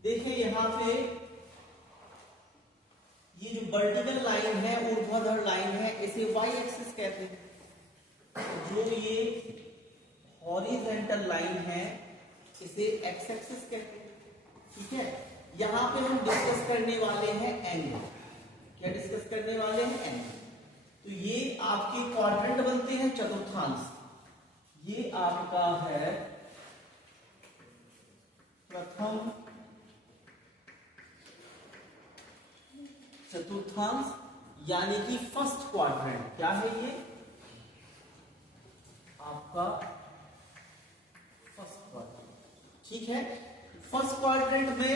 देखिए यहां पे ये जो वर्टिकल लाइन है, ऊर्ध्वाधर लाइन है, इसे वाई एक्सिस कहते हैं। जो ये हॉरिजॉन्टल लाइन है इसे एक्स एक्सिस कहते हैं। ठीक है, यहां पे हम डिस्कस करने वाले हैं एंगल। क्या डिस्कस करने वाले हैं? एंगल। तो ये आपके क्वाड्रेंट बनते हैं, चतुर्थांश। ये आपका है प्रथम चतुर्थांश, यानी कि फर्स्ट क्वाड्रेंट। क्या है ये? आपका फर्स्ट क्वाड्रेंट। ठीक है, फर्स्ट क्वाड्रेंट में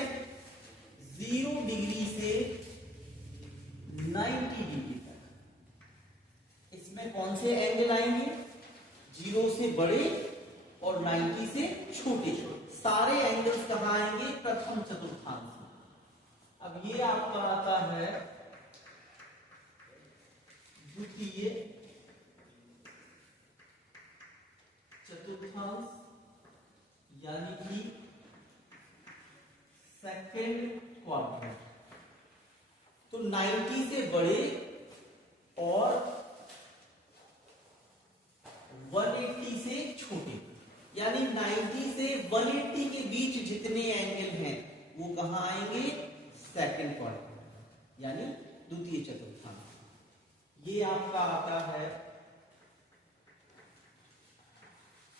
0 डिग्री से 90 डिग्री तक इसमें कौन से एंगल आएंगे? 0 से बड़े और 90 से छोटे। सारे एंगल्स कहां आएंगे? प्रथम चतुर्थांश। अब ये आपका आता है द्वितीय चतुर्थांश, यानी कि सेकंड क्वाड्रेंट। तो 90 से बड़े और 180 से छोटे, यानी 90 से 180 के बीच जितने एंगल हैं वो कहां आएंगे? सेकंड क्वाड्रेंट, यानी द्वितीय चतुर्थांश। ये आपका आता है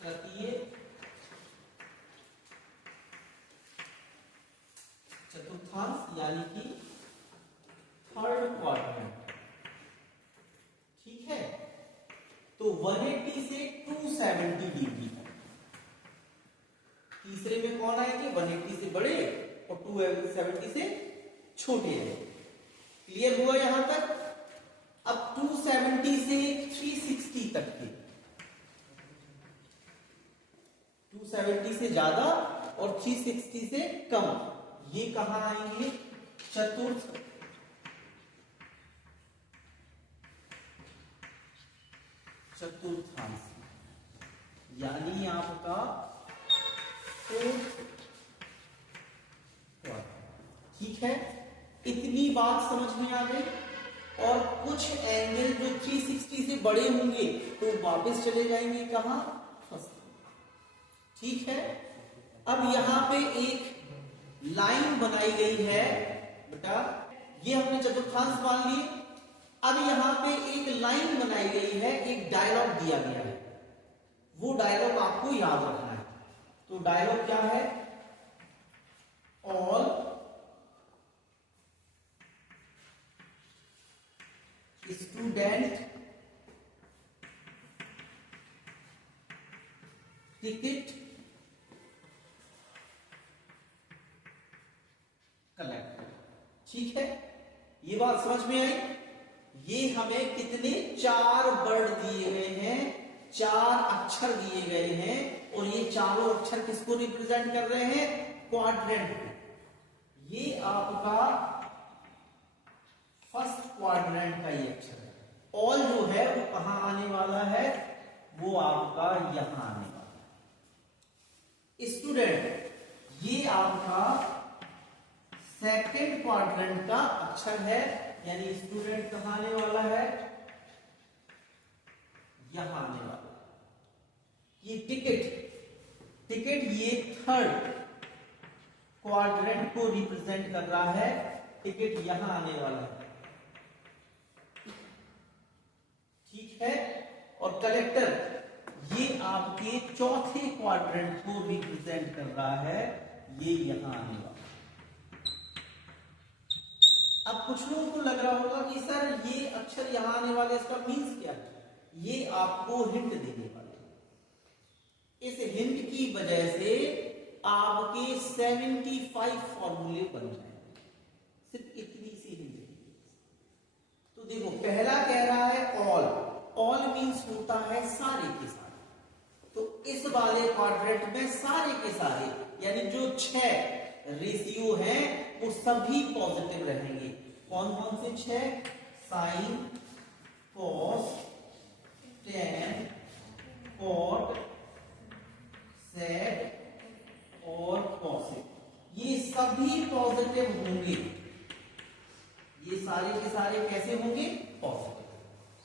तृतीय चतुर्थांश, यानी कि थर्ड क्वाड्रेंट। ठीक है, तो 180 से 270 डिग्री तक। तीसरे में कौन आएंगे? 180 से बड़े और 270 से छोटे हैं। क्लियर हुआ यहां तक? अब 270 से 360 तक के, 270 से ज्यादा और 360 से कम, ये कहां आएंगे? चतुर्थ चतुर्थांश, यानी आपका फोर्थ क्वाड्रेंट। ठीक है, इतनी बात समझ में आ गई। और कुछ एंगल जो 360 से बड़े होंगे तो वापस चले जाएंगे कहां? फर्स्ट। ठीक है, अब यहां पे एक लाइन बनाई गई है बेटा, ये हमने चतुर्थांश मान लिए। अब यहां पे एक लाइन बनाई गई है, एक डायलॉग दिया गया है, वो डायलॉग आपको याद रखना है। तो डायलॉग क्या है? All student ticket collect. ठीक है, ये बात समझ में आई? ये हमें कितने 4 वर्ड दिए गए हैं, 4 अक्षर दिए गए हैं, और ये चारों अक्षर किसको रिप्रेजेंट कर रहे हैं? क्वाड्रेंट को। ये आपका फर्स्ट क्वाड्रेंट का ये अक्षर है। ऑल जो है वो कहां आने वाला है? वो आपका यहां आने वाला है। स्टूडेंट, ये आपका सेकंड क्वाड्रेंट का अक्षर है, यानी स्टूडेंट कहां आने वाला है? यहां आने वाला है। ये टिकट ये थर्ड क्वाड्रेंट को रिप्रेजेंट कर रहा है। टिकट यहां आने वाला है। ठीक है, और कलेक्टर ये आपके चौथे क्वाड्रेंट को रिप्रेजेंट कर रहा है, ये यहां आने वाला। अब कुछ लोगों को लग रहा होगा कि सर ये अक्षर यहां आने वाले, इसका मीन्स क्या है? ये आपको हिंट देने वाले। इस हिंट की वजह से आपके 75 फॉर्मूले बन जाएंगे, सिर्फ इतनी सी हिंट। तो देखो, पहला कह रहा है ऑल। ऑल मीन्स होता है सारे के सारे। तो इस वाले क्वाड्रेंट में सारे के सारे, यानी जो 6 रेशियो हैं वो सभी पॉजिटिव रहेंगे। कौन कौन से 6? साइन, कॉस, टेन, कॉट, सेक और कॉसेक। ये सभी पॉजिटिव होंगे, ये सारे के सारे कैसे होंगे? पॉजिटिव।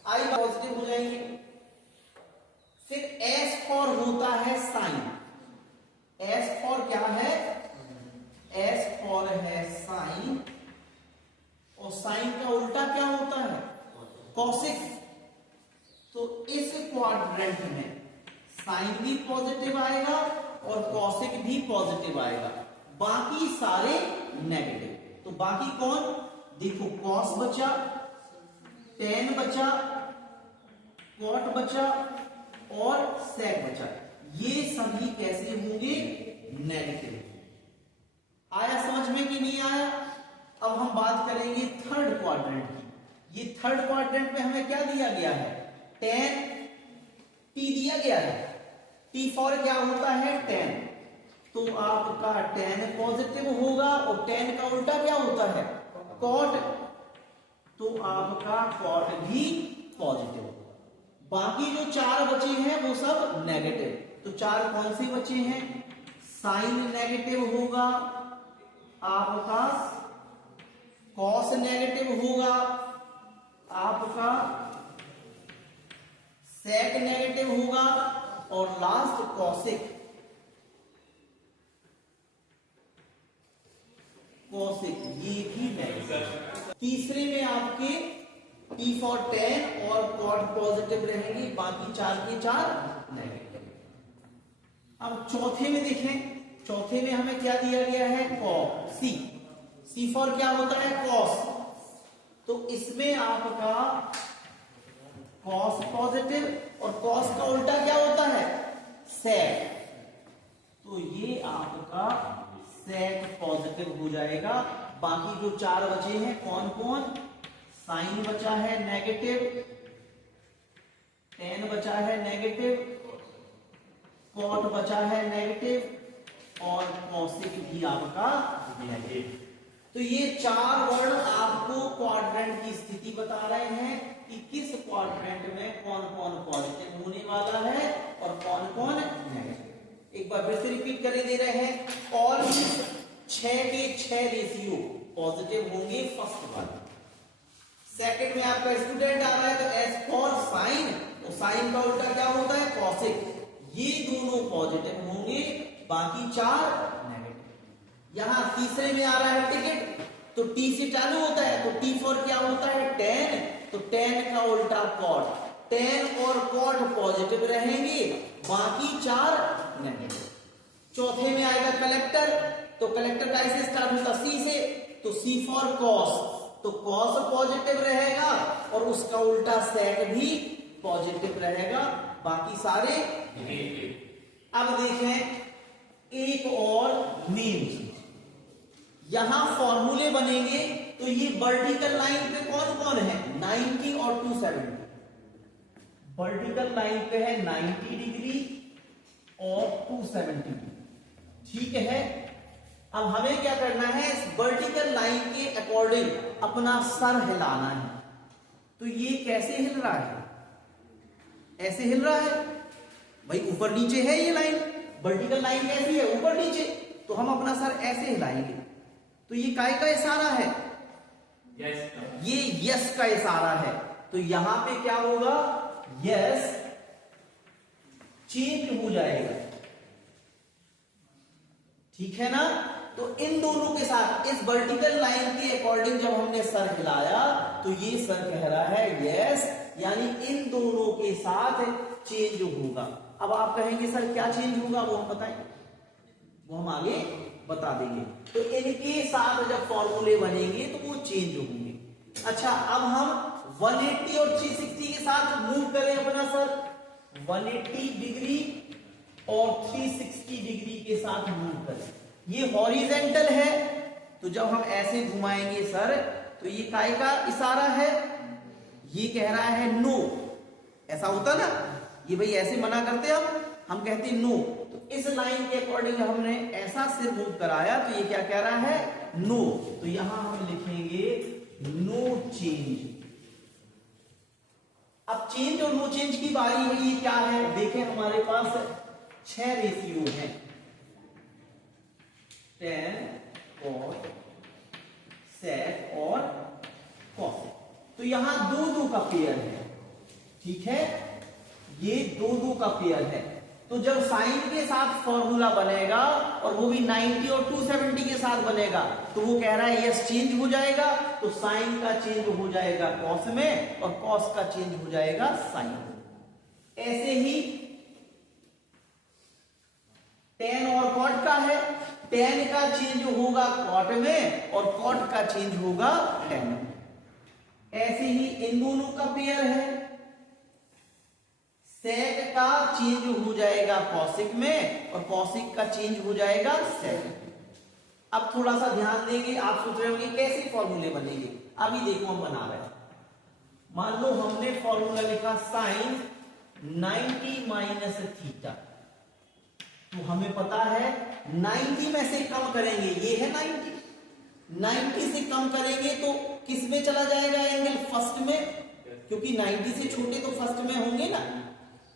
आई पॉजिटिव हो जाएंगे। फिर एस फॉर होता है साइन। एस फॉर क्या है? एस फॉर है साइन, और साइन का उल्टा क्या होता है? कॉसिक। तो इस क्वाड्रेंट में साइन भी पॉजिटिव आएगा और कॉसिक भी पॉजिटिव आएगा, बाकी सारे नेगेटिव। तो बाकी कौन? देखो, कॉस बचा, टेन बचा, कॉट बचा और सेक बचा। ये सभी कैसे होंगे? नेगेटिव। आया समझ में कि नहीं आया? अब हम बात करेंगे थर्ड क्वाड्रेंट की। ये थर्ड क्वाड्रेंट में हमें क्या दिया गया है? टेन टी दिया गया है। टी फॉर क्या होता है? टेन। तो आपका टेन पॉजिटिव होगा और टेन का उल्टा क्या होता है? कॉट। तो आपका कॉट भी पॉजिटिव होगा। बाकी जो चार बचे हैं वो सब नेगेटिव। तो चार कौन से बचे हैं? साइन नेगेटिव होगा आपका, कॉस नेगेटिव होगा आपका, सेक नेगेटिव होगा और लास्ट कॉसिक। कॉसिक ये भी नेगेटिव। तीसरे में आपके टी फॉर 10 और कॉट पॉजिटिव रहेंगे, बाकी चार के चार नेगेटिव। अब चौथे में देखें, चौथे में हमें क्या दिया गया है? कॉस। सी। सी फॉर क्या होता है? कॉस। तो इसमें आपका कॉस पॉजिटिव और कॉस का उल्टा क्या होता है? सेक। तो ये आपका सेक पॉजिटिव हो जाएगा। बाकी जो चार बचे हैं कौन कौन? साइन बचा है नेगेटिव, टेन बचा है नेगेटिव, कॉट बचा है नेगेटिव और कॉसिक भी आपका नेगेटिव। तो ये चार वर्ण आपको क्वाड्रेंट की स्थिति बता रहे हैं कि किस क्वाड्रेंट में कौन कौन पॉजिटिव होने वाला है और कौन कौन नेगेटिव। एक बार फिर से रिपीट करके दे रहे हैं। और 6 के 6 रेशियो पॉजिटिव होंगे फर्स्ट वाले। सेकंड में आपका स्टूडेंट आ रहा है तो एस फॉर साइन, तो साइन का उल्टा क्या होता है? कॉसिक। ये दोनों पॉजिटिव होंगे, बाकी चार नेगेटिव। यहां तीसरे में आ रहा है टिकट, तो टी से चालू होता है, तो टी फॉर क्या होता है? 10, तो 10 का उल्टा कॉट। 10 और कॉट पॉजिटिव रहेंगे, बाकी चार नेगेटिव। चौथे में आएगा कलेक्टर, तो कलेक्टर का ऐसे स्टार्ट होता सी से, तो सी फॉर कॉस, तो कॉस पॉजिटिव रहेगा और उसका उल्टा सेक भी पॉजिटिव रहेगा, बाकी सारे नेगेटिव। अब देखें एक और मेन चीज, यहां फॉर्मूले बनेंगे। तो ये वर्टिकल लाइन पे कौन कौन है? 90 और 270। वर्टिकल लाइन पे है 90 डिग्री और 270। ठीक है। अब हमें क्या करना है? इस वर्टिकल लाइन के अकॉर्डिंग अपना सर हिलाना है। तो ये कैसे हिल रहा है? ऐसे हिल रहा है भाई, ऊपर नीचे है ये लाइन। वर्टिकल लाइन कैसी है? ऊपर नीचे। तो हम अपना सर ऐसे हिलाएंगे। तो ये काय का इशारा है? यस। ये यस का इशारा है। तो यहां पे क्या होगा? यस चेंज हो जाएगा। ठीक है ना? तो इन दोनों के साथ इस वर्टिकल लाइन के अकॉर्डिंग जब हमने सर हिलाया तो ये सर कह रहा है यस, यानी इन दोनों के साथ चेंज होगा। अब आप कहेंगे सर क्या चेंज होगा? वो हम बताएंगे, वो हम आगे बता देंगे। तो इनके साथ जब फॉर्मूले बनेंगे तो वो चेंज होंगे। अच्छा, अब हम 180 और 360 के साथ मूव करें अपना सर। 180 डिग्री और 360 डिग्री के साथ मूव करें। ये हॉरिजेंटल है, तो जब हम ऐसे घुमाएंगे सर तो ये काय का इशारा है? ये कह रहा है नो। ऐसा होता ना, ये भाई ऐसे मना करते हम कहते नो। तो इस लाइन के अकॉर्डिंग हमने ऐसा सिर मूव कराया तो ये क्या कह रहा है? नो। तो यहां हम लिखेंगे नो चेंज। अब चेंज और नो चेंज की बारी है। ये क्या है? देखें हमारे पास 6 रेशियो है, 10 और यहां दो दो का पेयर है, ठीक है, ये दो दो का पेयर है। तो जब साइन के साथ फॉर्मूला बनेगा और वो भी 90 और 270 के साथ बनेगा, तो वो कह रहा है यस चेंज हो जाएगा, तो साइन का चेंज हो जाएगा कॉस में और कॉस का चेंज हो जाएगा साइन। ऐसे ही टेन और कॉट का है, टेन का चेंज होगा कॉट में और कॉट का चेंज होगा टेन में। ऐसे ही इन दोनों का पेयर है, सेक का चेंज हो जाएगा कॉसिक में और कॉसिक का चेंज हो जाएगा सेक। अब थोड़ा सा ध्यान देंगे, आप सोच रहे होंगे कैसे फॉर्मूले बनेंगे। अभी देखो हम बना रहे हैं। मान लो हमने फॉर्मूला लिखा साइन 90 माइनस थीटा, तो हमें पता है 90 में से कम करेंगे, ये है 90 से कम करेंगे तो किस में चला जाएगा एंगल, फर्स्ट में, क्योंकि 90 से छोटे तो फर्स्ट में होंगे ना,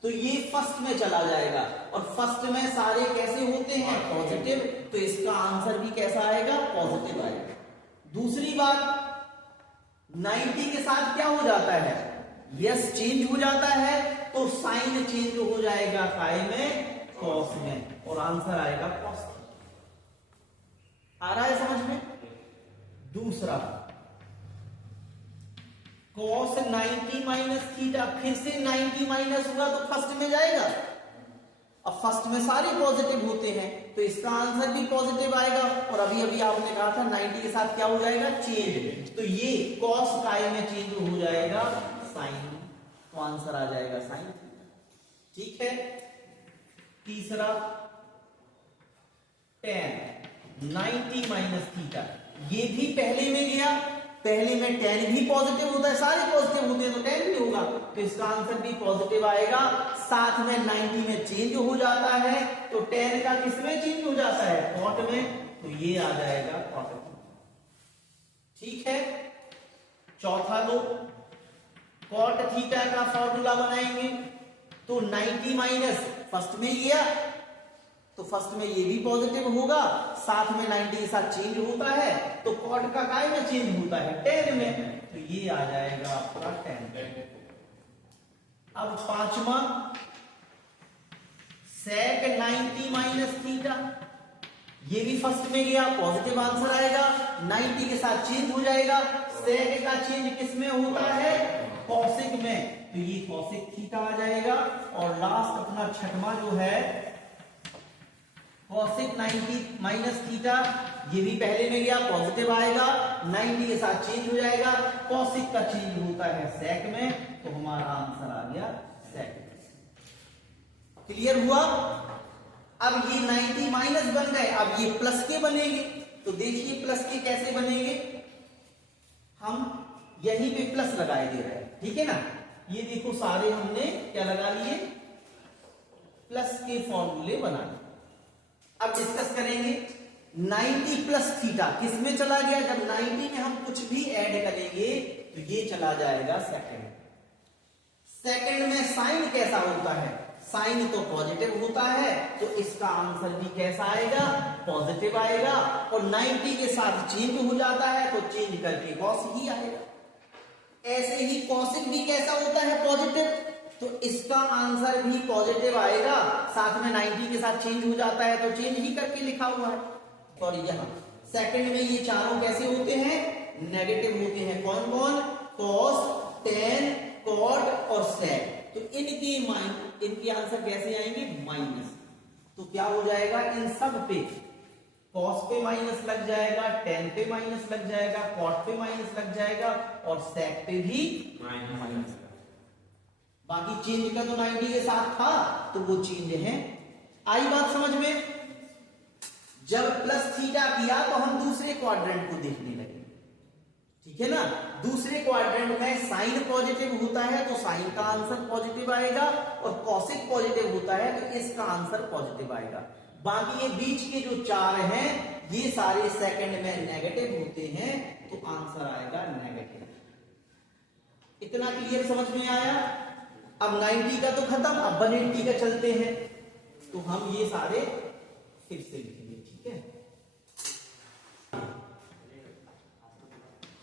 तो ये फर्स्ट में चला जाएगा। और फर्स्ट में सारे कैसे होते हैं, पॉजिटिव, तो इसका आंसर भी कैसा आएगा, पॉजिटिव आएगा। दूसरी बात, 90 के साथ क्या हो जाता है, यस चेंज हो जाता है, तो साइन चेंज हो जाएगा काय में, कॉस में, और आंसर आएगा कॉस। आ रहा है समझ में। दूसरा, cos 90 माइनस थीटा, फिर से 90 माइनस हुआ तो फर्स्ट में जाएगा। अब फर्स्ट में सारे पॉजिटिव होते हैं तो इसका आंसर भी पॉजिटिव आएगा। और अभी अभी आपने कहा था 90 के साथ क्या हो जाएगा, चेंज, तो ये cos काय में चेंज हो जाएगा साइन, तो आंसर आ जाएगा साइन। ठीक है। तीसरा, tan 90 माइनस थीटा, ये भी पहले में गया, पहले में tan भी पॉजिटिव होता है, सारे पॉजिटिव होते हैं तो tan भी होगा, तो इसका आंसर भी पॉजिटिव आएगा। साथ में 90 में चेंज हो जाता है, तो tan का किस में चेंज हो जाता है, cot में, तो ये आ जाएगा cot। ठीक है। चौथा लो, cot थीटा का फॉर्मूला बनाएंगे, तो 90 माइनस फर्स्ट में लिया तो फर्स्ट में ये भी पॉजिटिव होगा, साथ में 90 के साथ चेंज होता है, तो कॉट का काय में चेंज होता है, tan में, तो ये आ जाएगा आपका tan। अब पांचवा, sec 90 माइनस थीटा, ये भी फर्स्ट में गया, पॉजिटिव आंसर आएगा, 90 के साथ चेंज हो जाएगा, sec का चेंज किस में होता है, कॉसिक में, तो ये कॉसिक थीटा आ जाएगा। और लास्ट अपना छठवां जो है cosec 90 माइनस थीटा, ये भी पहले में गया, पॉजिटिव आएगा, 90 के साथ चेंज हो जाएगा, cosec का चेंज होता है sec में, तो हमारा आंसर आ गया sec। क्लियर हुआ। अब ये 90 माइनस बन गए, अब ये प्लस के बनेंगे, तो देखिए प्लस के कैसे बनेंगे, हम यहीं पे प्लस लगाए दे रहे हैं, ठीक है ना। ये देखो सारे हमने क्या लगा लिए, प्लस के फॉर्मूले बना लिए। अब डिस्कस करेंगे 90 प्लस थीटा किस में चला गया, जब 90 में हम कुछ भी ऐड करेंगे तो ये चला जाएगा सेकंड। सेकंड में साइन कैसा होता है, साइन तो पॉजिटिव होता है, तो इसका आंसर भी कैसा आएगा, पॉजिटिव आएगा। और 90 के साथ चेंज हो जाता है तो चेंज करके कॉस ही आएगा। ऐसे ही कॉसिक भी कैसा होता है, पॉजिटिव, तो इसका आंसर भी पॉजिटिव आएगा, साथ में 90 के साथ चेंज हो जाता है तो चेंज ही करके लिखा हुआ है। और यहाँ सेकंड में ये चारों कैसे होते हैं, नेगेटिव होते हैं। कौन कौन, कॉस, tan, cot और sec, तो इनके आंसर कैसे आएंगे, माइनस। तो क्या हो जाएगा, इन सब पे cos पे माइनस लग जाएगा, tan पे माइनस लग जाएगा, cot पे माइनस लग जाएगा और sec पे भी माइनस। बाकी चेंज का तो 90 के साथ था तो वो चेंज है। आई बात समझ में। जब प्लस थीटा किया तो हम दूसरे क्वाड्रेंट को देखने लगे, ठीक है ना। दूसरे क्वाड्रेंट में साइन पॉजिटिव होता है तो साइन का आंसर पॉजिटिव आएगा, और कॉसिक पॉजिटिव होता है तो इसका आंसर पॉजिटिव आएगा। बाकी ये बीच के जो चार हैं ये सारे सेकंड में नेगेटिव होते हैं, तो आंसर आएगा नेगेटिव। इतना क्लियर समझ में आया। अब 90 का तो खत्म, अब 180 का चलते हैं, तो हम ये सारे फिर से लिखेंगे, ठीक है।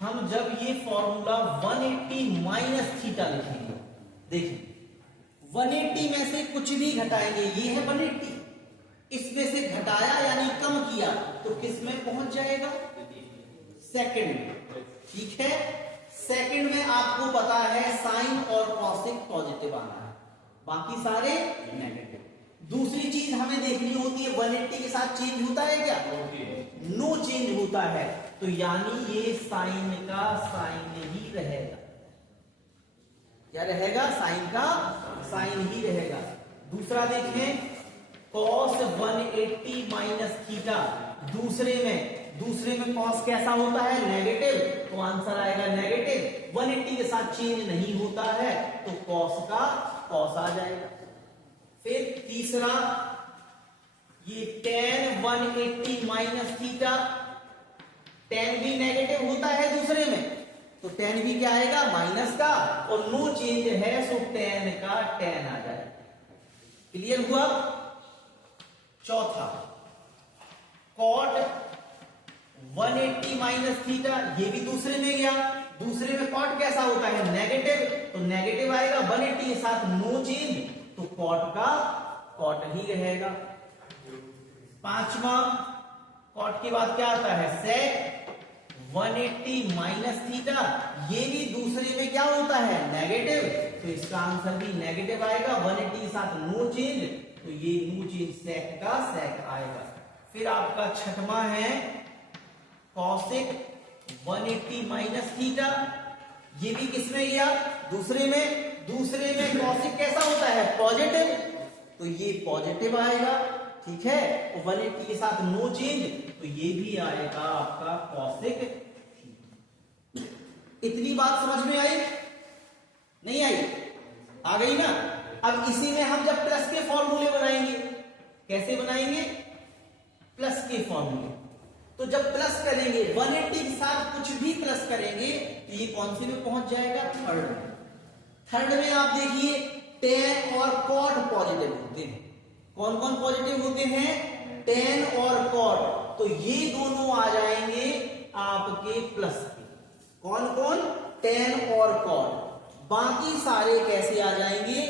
हाँ हम जब ये फॉर्मूला 180 माइनस थीटा लिखेंगे, देखिए 180 में से कुछ भी घटाएंगे, ये है 180, इसमें से घटाया यानी कम किया तो किस में पहुंच जाएगा, सेकंड में। ठीक है, सेकंड में आपको पता है साइन और कॉसिक पॉजिटिव आना है, बाकी सारे नेगेटिव। दूसरी चीज हमें देखनी होती है 180 के साथ चेंज होता है क्या, नो चेंज होता है, तो यानी ये साइन का साइन ही रहेगा। क्या रहेगा, साइन का साइन ही रहेगा। दूसरा देखें cos 180 माइनस थीटा, दूसरे में cos कैसा होता है, नेगेटिव, तो आंसर आएगा नेगेटिव। 180 के साथ चेंज नहीं होता है तो cos का cos आ जाएगा। फिर तीसरा ये tan 180 माइनस थीटा, tan भी नेगेटिव होता है दूसरे में, तो tan भी क्या आएगा, माइनस का, और नो चेंज है सो tan का tan आ जाएगा। क्लियर हुआ। चौथा cot 180 माइनस थीटा, ये भी दूसरे में गया, दूसरे में cot कैसा होता है, नेगेटिव, तो नेगेटिव आएगा। 180 के साथ नो चेंज, तो cot का cot ही रहेगा। पांचवा cot के बाद क्या आता है, sec 180 माइनस थीटा, ये भी दूसरे में क्या होता है, नेगेटिव, तो इसका आंसर भी नेगेटिव आएगा। 180 के साथ नो चेंज, तो ये नो चेंज sec का sec आएगा। फिर आपका छठवां है cosec 180 माइनस थीटा, ये भी किसमें गया, दूसरे में cosec कैसा होता है, पॉजिटिव, तो ये पॉजिटिव आएगा। ठीक है, 180 के साथ नो चेंज, तो ये भी आएगा आपका cosec। इतनी बात समझ में आई, नहीं आई, आ गई ना। अब इसी में हम जब प्लस के फॉर्मूले बनाएंगे, कैसे बनाएंगे, प्लस के फॉर्मूले, तो जब प्लस करेंगे 180 के साथ कुछ भी प्लस करेंगे तो ये कौन से में पहुंच जाएगा, थर्ड में। थर्ड में आप देखिए tan और cot पॉजिटिव होते हैं। कौन कौन पॉजिटिव होते हैं, tan और cot, तो ये दोनों आ जाएंगे आपके प्लस के। कौन कौन, tan और cot। बाकी सारे कैसे आ जाएंगे,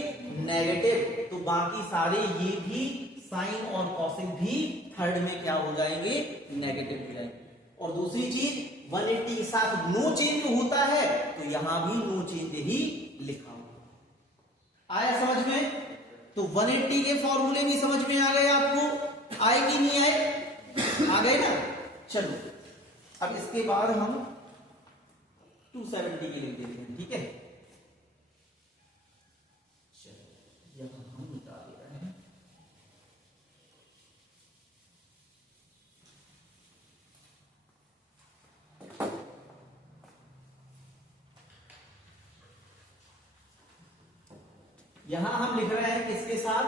नेगेटिव, तो बाकी सारे ये भी साइन और कॉसिक भी थर्ड में क्या हो जाएंगे, नेगेटिव हो जाएंगे। और दूसरी चीज 180 के साथ नो चेंज होता है, तो यहां भी नो चेंज ही लिखा हुआ। आया समझ में, तो 180 के फॉर्मूले भी समझ में आ गए आपको, आए कि नहीं आए, आ गए ना। चलो अब इसके बाद हम 270 के लिख देते हैं। ठीक है, चलो यहां हम मिटा दे रहे हैं। यहां हम लिख रहे हैं किसके साथ,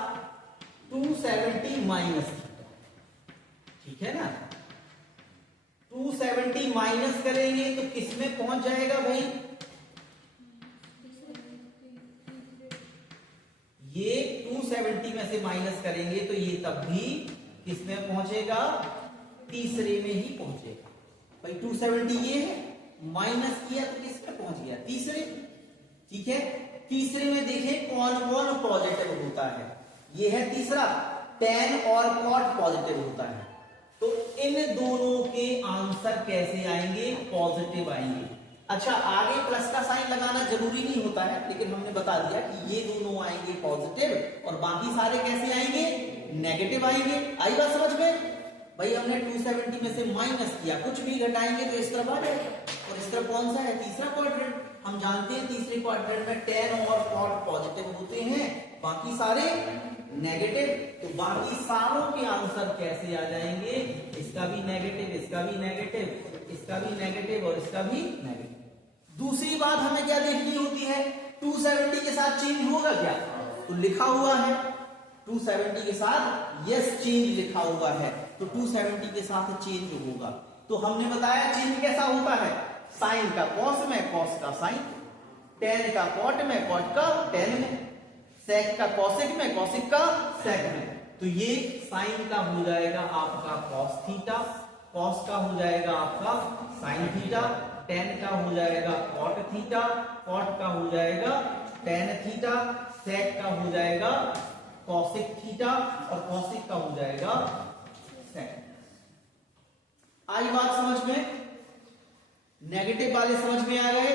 270 माइनस थीटा। ठीक है ना, 270 माइनस करेंगे तो किस में पहुंच जाएगा भाई, ये 270 में से माइनस करेंगे तो ये तब भी किस में पहुंचेगा, तीसरे में ही पहुंचेगा। भाई 270 ये है, माइनस किया तो किस में पहुंच गया, तीसरे। ठीक है, तीसरे में देखें कौन कौन पॉजिटिव होता है, ये है तीसरा, tan और cot पॉजिटिव होता है, तो इन दोनों के आंसर कैसे आएंगे, पॉजिटिव आएंगे। अच्छा, आगे प्लस का साइन लगाना जरूरी नहीं होता है, लेकिन हमने बता दिया कि ये दोनों आएंगे पॉजिटिव और बाकी सारे कैसे आएंगे, नेगेटिव आएंगे। आई बात समझ में। भाई हमने 270 में से माइनस किया, कुछ भी घटाएंगे तो इस तरफ आ जाएगा, और इस तरफ कौन सा है, तीसरा क्वाड्रेंट। हम जानते हैं तीसरे क्वाड्रेंट में tan और cot पॉजिटिव होते हैं, बाकी सारे नेगेटिव, तो बाकी सारों के आंसर कैसे आ जाएंगे, इसका भी नेगेटिव, इसका भी नेगेटिव, इसका भी नेगेटिव और इसका भी नेगेटिव। दूसरी बात हमें क्या देखनी होती है, 270 के साथ चेंज होगा क्या, तो लिखा हुआ है 270 के साथ यस चेंज लिखा हुआ है, तो 270 के साथ चेंज होगा। तो हमने बताया चेंज कैसा होता है, साइन का कॉस में, कॉस का साइन, tan का cot में, cot का tan में, sec का cosec में, cosec का sec में। तो ये साइन का हो जाएगा आपका cos थीटा, cos का हो जाएगा आपका sin थीटा, टेन का हो जाएगा कॉट थीटा, कॉट का हो जाएगा टेन थीटा, सेक का हो जाएगा कॉसिक थीटा और कॉसिक का हो जाएगा सेक। आई बात समझ में? नेगेटिव वाले समझ में आ गए।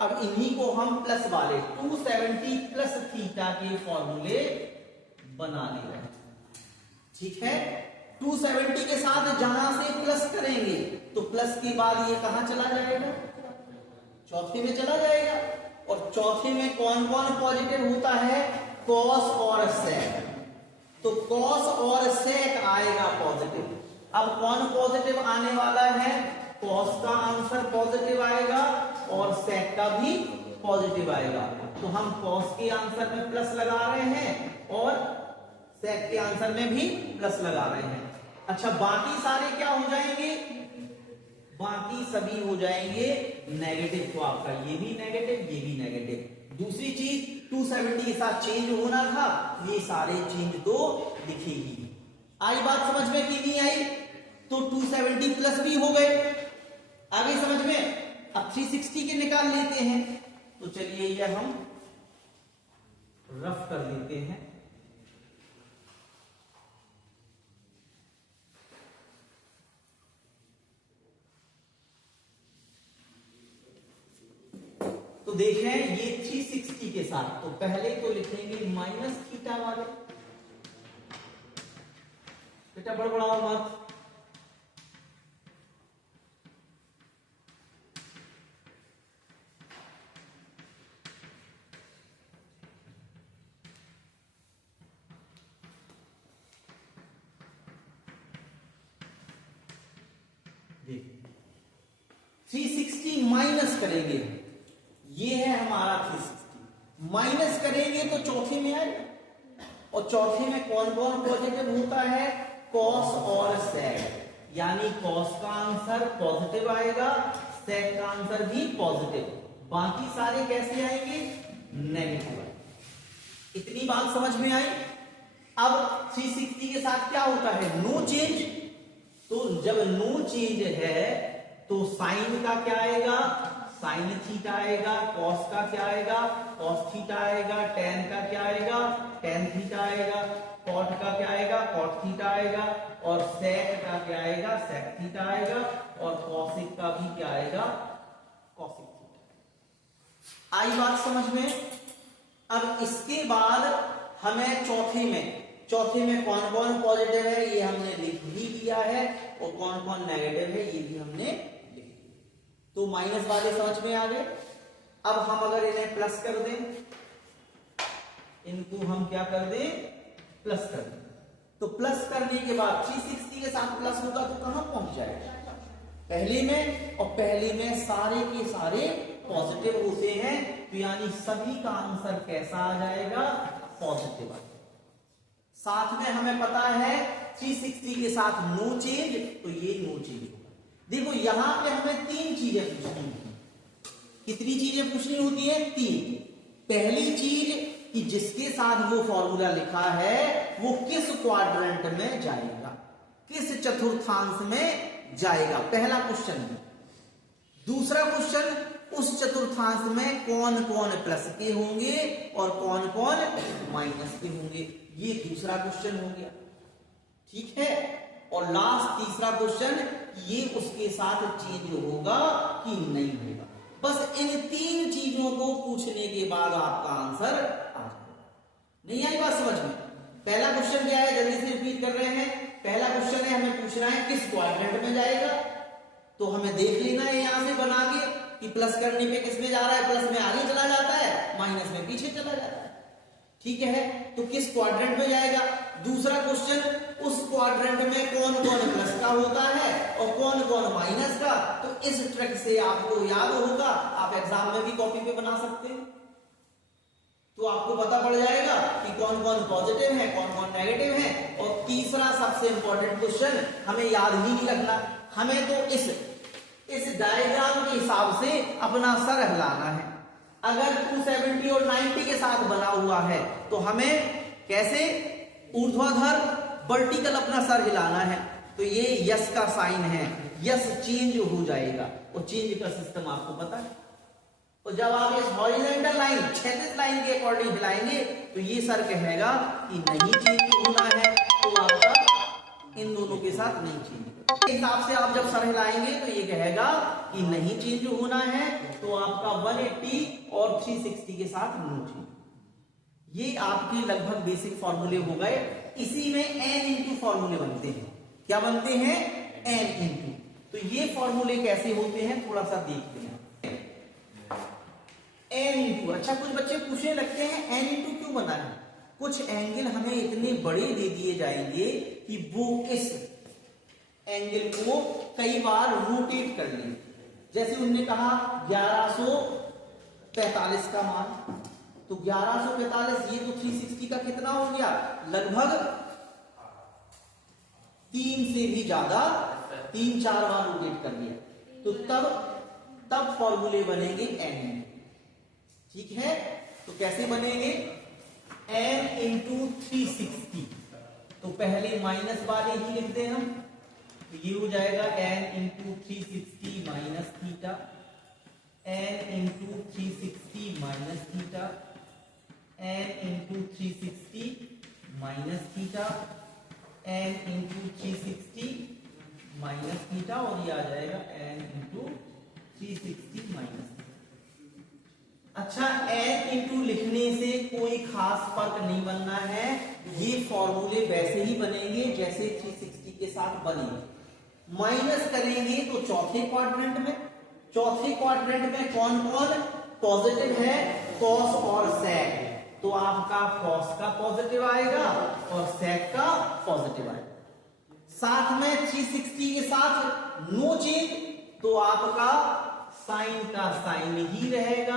अब इन्हीं को हम प्लस वाले 270 प्लस थीटा के फॉर्मूले बना ले रहे हैं। ठीक है, 270 के साथ जहां से प्लस करेंगे तो प्लस के बाद ये कहां चला जाएगा? चौथे में चला जाएगा। और चौथे में कौन कौन पॉजिटिव होता है? कॉस और सेक। तो कॉस और सेक आएगा पॉजिटिव। अब कौन पॉजिटिव आने वाला है? कॉस का आंसर पॉजिटिव आएगा और सेक का भी पॉजिटिव आएगा। तो हम कॉस के आंसर में प्लस लगा रहे हैं और सेक के आंसर में भी प्लस लगा रहे हैं। अच्छा, बाकी सारे क्या हो जाएंगे? बाकी सभी हो जाएंगे नेगेटिव। तो आपका ये भी नेगेटिव, ये भी नेगेटिव। दूसरी चीज 270 के साथ चेंज होना था, ये सारे चेंज तो दिखेगी। आई बात समझ में कि नहीं आई? तो 270 प्लस भी हो गए। आगे समझ में? अब 360 के निकाल लेते हैं। तो चलिए यह हम रफ कर देते हैं। तो देखें ये 360 के साथ, तो पहले तो लिखेंगे माइनस थीटा वाले। बेटा बड़बड़ाओ मत। देखिए 360 माइनस करेंगे, ये है हमारा 360। माइनस करेंगे तो चौथे में आएगा। और चौथे में कौन कौन पॉजिटिव होता है? कॉस और सेक। यानी कॉस का आंसर पॉजिटिव आएगा, सेक का आंसर भी पॉजिटिव। बाकी सारे कैसे आएंगे? नेगेटिव। इतनी बात समझ में आई? अब 360 के साथ क्या होता है? No change. तो जब नो चेंज है तो साइन का क्या आएगा? साइन थीटा आएगा। कॉस का क्या आएगा? कॉस थीटा आएगा। टेन का क्या आएगा? टेन थीटा आएगा। कॉट का क्या आएगा? कॉट थीटा आएगा। और सेक का क्या आएगा? सेक थीटा आएगा। और कॉसिक का भी क्या आएगा? Cosec theta. आई बात समझ में? अब इसके बाद हमें चौथे में कौन कौन पॉजिटिव है ये हमने लिख भी दिया है, और कौन कौन नेगेटिव है ये भी हमने लिख दिया। तो माइनस वाले समझ में आ गए। अब हम अगर इन्हें प्लस कर दें, इनको हम क्या कर दें? प्लस कर दें। तो प्लस करने के बाद 360 के साथ प्लस होगा तो कहां पहुंच जाएगा? पहले में। और पहले में सारे के सारे पॉजिटिव होते हैं, तो यानी सभी का आंसर कैसा आ जाएगा? पॉजिटिव। साथ में हमें पता है 360 के साथ नो चेंज, तो ये नो चेंज होगा। देखो यहां पे हमें तीन चीजें पूछनी होती। कितनी चीजें पूछनी होती है? तीन। पहली चीज कि जिसके साथ वो फॉर्मूला लिखा है वो किस क्वाड्रेंट में जाएगा, किस चतुर्थांश में जाएगा, पहला क्वेश्चन है। दूसरा क्वेश्चन, उस चतुर्थांश में कौन कौन प्लस के होंगे और कौन कौन माइनस के होंगे, ये दूसरा क्वेश्चन हो गया। ठीक है। और लास्ट तीसरा क्वेश्चन, ये उसके साथ चेंज होगा कि नहीं होगा। बस इन तीन चीजों को पूछने के बाद आपका आंसर आ जाएगा। नहीं आई बात समझ में? पहला क्वेश्चन क्या है, जल्दी से रिपीट कर रहे हैं। पहला क्वेश्चन है, हमें पूछना है किस क्वाड्रेंट में जाएगा। तो हमें देख लेना है यहां से बना के कि प्लस करने पे किस में जा रहा है? प्लस में आगे चला जाता है, माइनस में पीछे चला जाता है। ठीक है, तो किस क्वाड्रेंट में जाएगा। दूसरा क्वेश्चन, उस क्वाड्रेंट में कौन कौन प्लस का होता है और कौन कौन माइनस का। तो इस ट्रिक से आपको याद होगा, आप एग्जाम में भी कॉपी पे बना सकते हैं। तो आपको पता पड़ जाएगा कि कौन कौन पॉजिटिव है, कौन कौन नेगेटिव है। और तीसरा सबसे इंपॉर्टेंट क्वेश्चन हमें याद ही नहीं रखना, हमें तो इस डायग्राम के हिसाब से अपना सर हिलाना है। अगर 270 और 90 के साथ बना हुआ है तो हमें कैसे ऊर्ध्वाधर वर्टिकल अपना सर हिलाना है। तो ये यस का साइन है, यस चेंज हो जाएगा, और चेंज का सिस्टम आपको पता है। तो जब आप इस हॉरिजॉन्टल लाइन, क्षैतिज लाइन के अकॉर्डिंग हिलाएंगे तो ये सर कहेगा कि नहीं चेंज होना है, तो आपका इन दोनों के साथ नहीं चेंज होगा। इस हिसाब से आप जब सर हिलाएंगे तो ये कहेगा कि नहीं चेंज होना है, तो आपका 180 और 360 के साथ नो चेंज। ये आपके लगभग बेसिक फॉर्मूले हो गए। इसी में n इंटू फॉर्मूले बनते हैं। क्या बनते हैं? n into. तो ये फॉर्मूले कैसे होते हैं थोड़ा सा देखते हैं। n इंटू, अच्छा कुछ बच्चे पूछने लगते हैं n इंटू क्यों बना है? कुछ एंगल हमें इतने बड़े दे दिए जाएंगे कि वो इस एंगल को कई बार रोटेट कर लें। जैसे उन्होंने कहा 1145 का मान, तो 1145 ये तो 360 का कितना हो गया? लगभग 3 से भी ज्यादा, 3-4 बार रोटेट कर दिया। तो तब फॉर्मूले बनेंगे n। ठीक है, तो कैसे बनेंगे? n into 360। तो पहले माइनस वाले ही लिखते हैं हम, तो ये हो जाएगा n into 360 minus theta, n into 360 minus theta, n into 360 minus theta, n into 360 minus theta, और ये आ जाएगा n इंटू 360 माइनस। अच्छा, n इंटू लिखने से कोई खास फर्क नहीं बनना है, ये फॉर्मूले वैसे ही बनेंगे जैसे 360 के साथ बनेंगे। माइनस करेंगे तो चौथे क्वाड्रेंट में, चौथे क्वाड्रेंट में कौन कौन पॉजिटिव है? कॉस और सेक। तो आपका कॉस का पॉजिटिव आएगा और सेक का पॉजिटिव आएगा। साथ में 360 के साथ नो चेंज, तो आपका साइन का साइन ही रहेगा,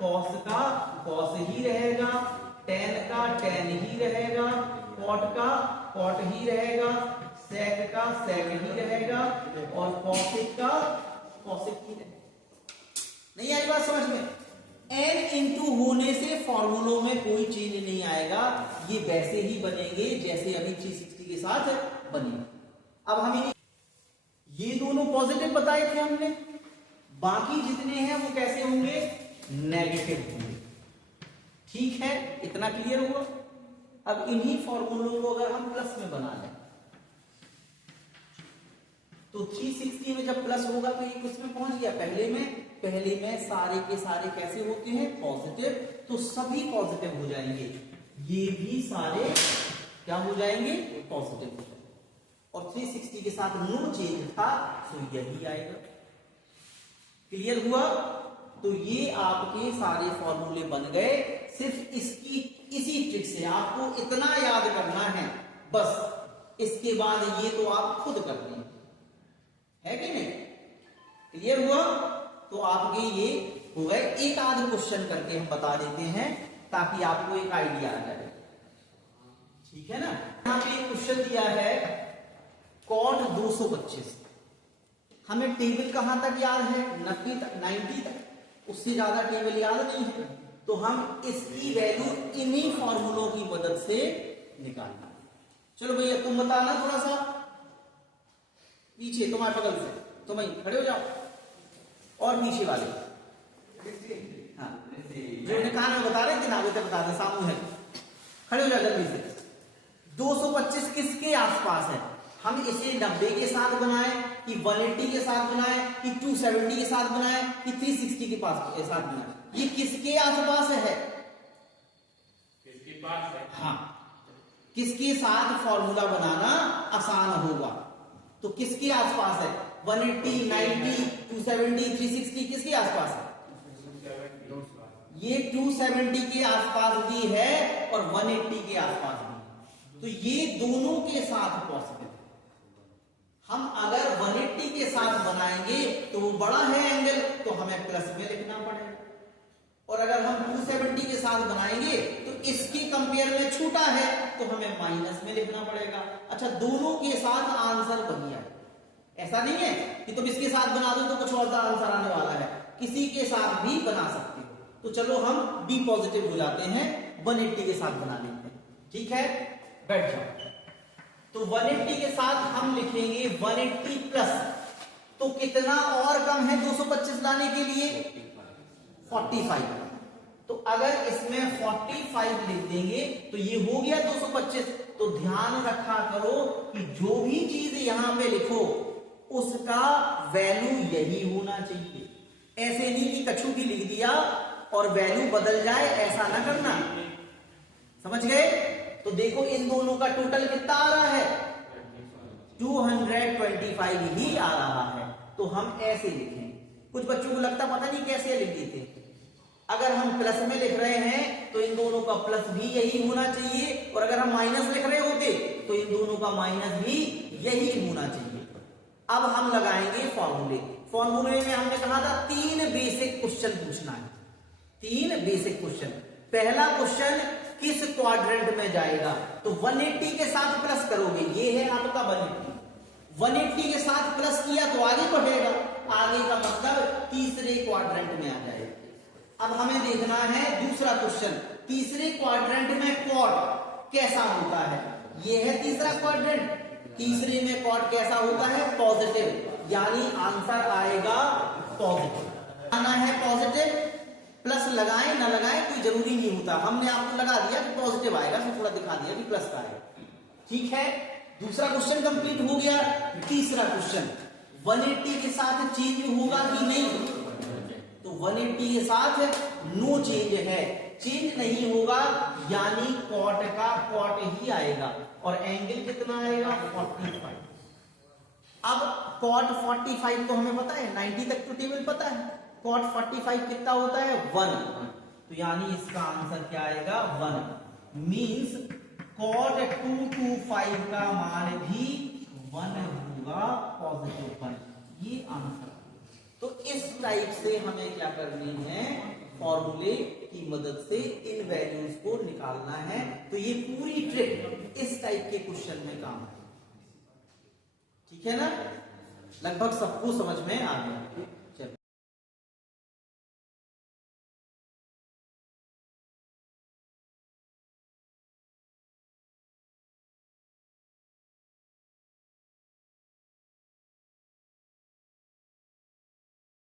कॉस का कॉस ही रहेगा, टेन का टेन ही रहेगा, कॉट का कॉट ही रहेगा, सेक का सेक ही रहेगा, और कॉसिक का कॉसिक ही रहेगा। नहीं आई बात समझ में? n इंटू होने से फॉर्मूलों में कोई चेंज नहीं आएगा, ये वैसे ही बनेंगे जैसे अभी 360 के साथ बने। अब हम ये दोनों पॉजिटिव बताए थे हमने, बाकी जितने हैं वो कैसे होंगे? नेगेटिव होंगे। ठीक है, इतना क्लियर हुआ? अब इन्हीं फॉर्मूलों को अगर हम प्लस में बना लें तो 360 में जब प्लस होगा तो ये किस में पहुंच गया? पहले में सारे के सारे कैसे होते हैं? पॉजिटिव, तो सभी पॉजिटिव हो जाएंगे, ये भी सारे क्या हो जाएंगे? पॉजिटिव हो जाएंगे। और 360 के साथ नो चेंज था, तो यही आएगा। क्लियर हुआ? तो ये आपके सारे फॉर्मूले बन गए। सिर्फ इसी ट्रिक से आपको इतना याद करना है बस, इसके बाद ये तो आप खुद कर लेंगे, है कि नहीं? क्लियर हुआ? तो आपके ये हो गए। एक आध क्वेश्चन करके हम बता देते हैं ताकि आपको एक आइडिया आ जाए। ठीक है ना? यहां पे एक क्वेश्चन दिया है कॉट 225। हमें टेबल कहां तक याद है? 90 तक, उससे ज्यादा टेबल याद नहीं है, तो हम इसकी वैल्यू इन्हीं फॉर्मूलों की मदद से निकालना। चलो भैया तुम बताना थोड़ा सा पीछे, तुम्हारे बगल से, तुम खड़े हो जाओ, और पीछे वाले, हाँ जो निकाल में बता रहे थे ना, बता दें सामूहिक, खड़े हो जाओ जल्दी से। 225 किसके आसपास है? हम इसे 90 के साथ बनाएं कि 180 के साथ बनाएं कि 270 के साथ बनाएं कि 360 के साथ बनाएं? ये किसके आसपास है? किसके पास है? हाँ, किसके साथ फॉर्मूला बनाना आसान होगा? तो किसके आसपास है? 180, 90, 270, 360 किसके आसपास है? ये 270 के आसपास भी है और 180 के आसपास भी, तो ये दोनों के साथ पॉसिबल है। हम अगर 180 के साथ बनाएंगे तो वो बड़ा है एंगल, तो हमें प्लस में लिखना पड़ेगा, और अगर हम 270 के साथ बनाएंगे तो इसके कंपेयर में छोटा है तो हमें माइनस में लिखना पड़ेगा। अच्छा, दोनों के साथ आंसर वही है, ऐसा नहीं है कि तुम इसके साथ बना दो तो कुछ और आंसर आने वाला है, किसी के साथ भी बना सकते हो। तो चलो हम बी पॉजिटिव हो जाते हैं, 180 के साथ बना लेते हैं। ठीक है, बैठ जाओ। तो 180 के साथ हम लिखेंगे 180 प्लस तो कितना और कम है 225 लाने के लिए? 45। तो अगर इसमें 45 लिख देंगे तो ये हो गया 225। तो ध्यान रखा करो कि जो भी चीज यहां पे लिखो उसका वैल्यू यही होना चाहिए। ऐसे नहीं कि कछु भी लिख दिया और वैल्यू बदल जाए, ऐसा ना करना। समझ गए? तो देखो इन दोनों का टोटल कितना आ रहा है? 225 ही आ रहा है। तो हम ऐसे लिखें। कुछ बच्चों को लगता पता नहीं कैसे लिख देते। अगर हम प्लस में लिख रहे हैं तो इन दोनों का प्लस भी यही होना चाहिए, और अगर हम माइनस लिख रहे होते तो इन दोनों का माइनस भी यही होना चाहिए। अब हम लगाएंगे फॉर्मूले। फॉर्मूले में हमने कहा था 3 बेसिक क्वेश्चन पूछना है। 3 बेसिक क्वेश्चन। पहला क्वेश्चन किस क्वाड्रेंट में जाएगा? तो 180 के साथ प्लस करोगे, ये है आपका 180। 180 के साथ प्लस किया तो आगे बढ़ेगा, आगे का मतलब तीसरे क्वाड्रेंट में आ जाएगा। अब हमें देखना है दूसरा क्वेश्चन, तीसरे क्वाड्रेंट में कॉर्ड कैसा होता है? ये है तीसरा क्वाड्रेंट। तीसरे में कॉर्ड कैसा होता है? पॉजिटिव, यानी आंसर आएगा पॉजिटिव। आना है पॉजिटिव। प्लस लगाएं ना लगाएं कोई जरूरी नहीं होता, हमने आपको लगा दिया कि पॉजिटिव आएगा, फिर थोड़ा दिखा दिया कि प्लस का आएगा। ठीक है, दूसरा क्वेश्चन कंप्लीट हो गया। तीसरा क्वेश्चन 180 के साथ चेंज होगा कि नहीं? तो 180 के साथ नो चेंज है, चेंज नहीं होगा, यानी कॉट का कॉट ही आएगा। और एंगल कितना आएगा? 45। अब कॉट 45 तो हमें पता है, 90 तक तो टेबल पता है। कॉट 45 कितना होता है? 1। तो यानी इसका आंसर क्या आएगा? 1। मींस कॉट 225 का मान भी 1 होगा, पॉजिटिव 1। ये आंसर। तो इस टाइप से हमें क्या करनी है? फॉर्मूले की मदद से इन वैल्यूज को निकालना है। तो ये पूरी ट्रिक इस टाइप के क्वेश्चन में काम है। ठीक है ना? लगभग सबको समझ में आ गया।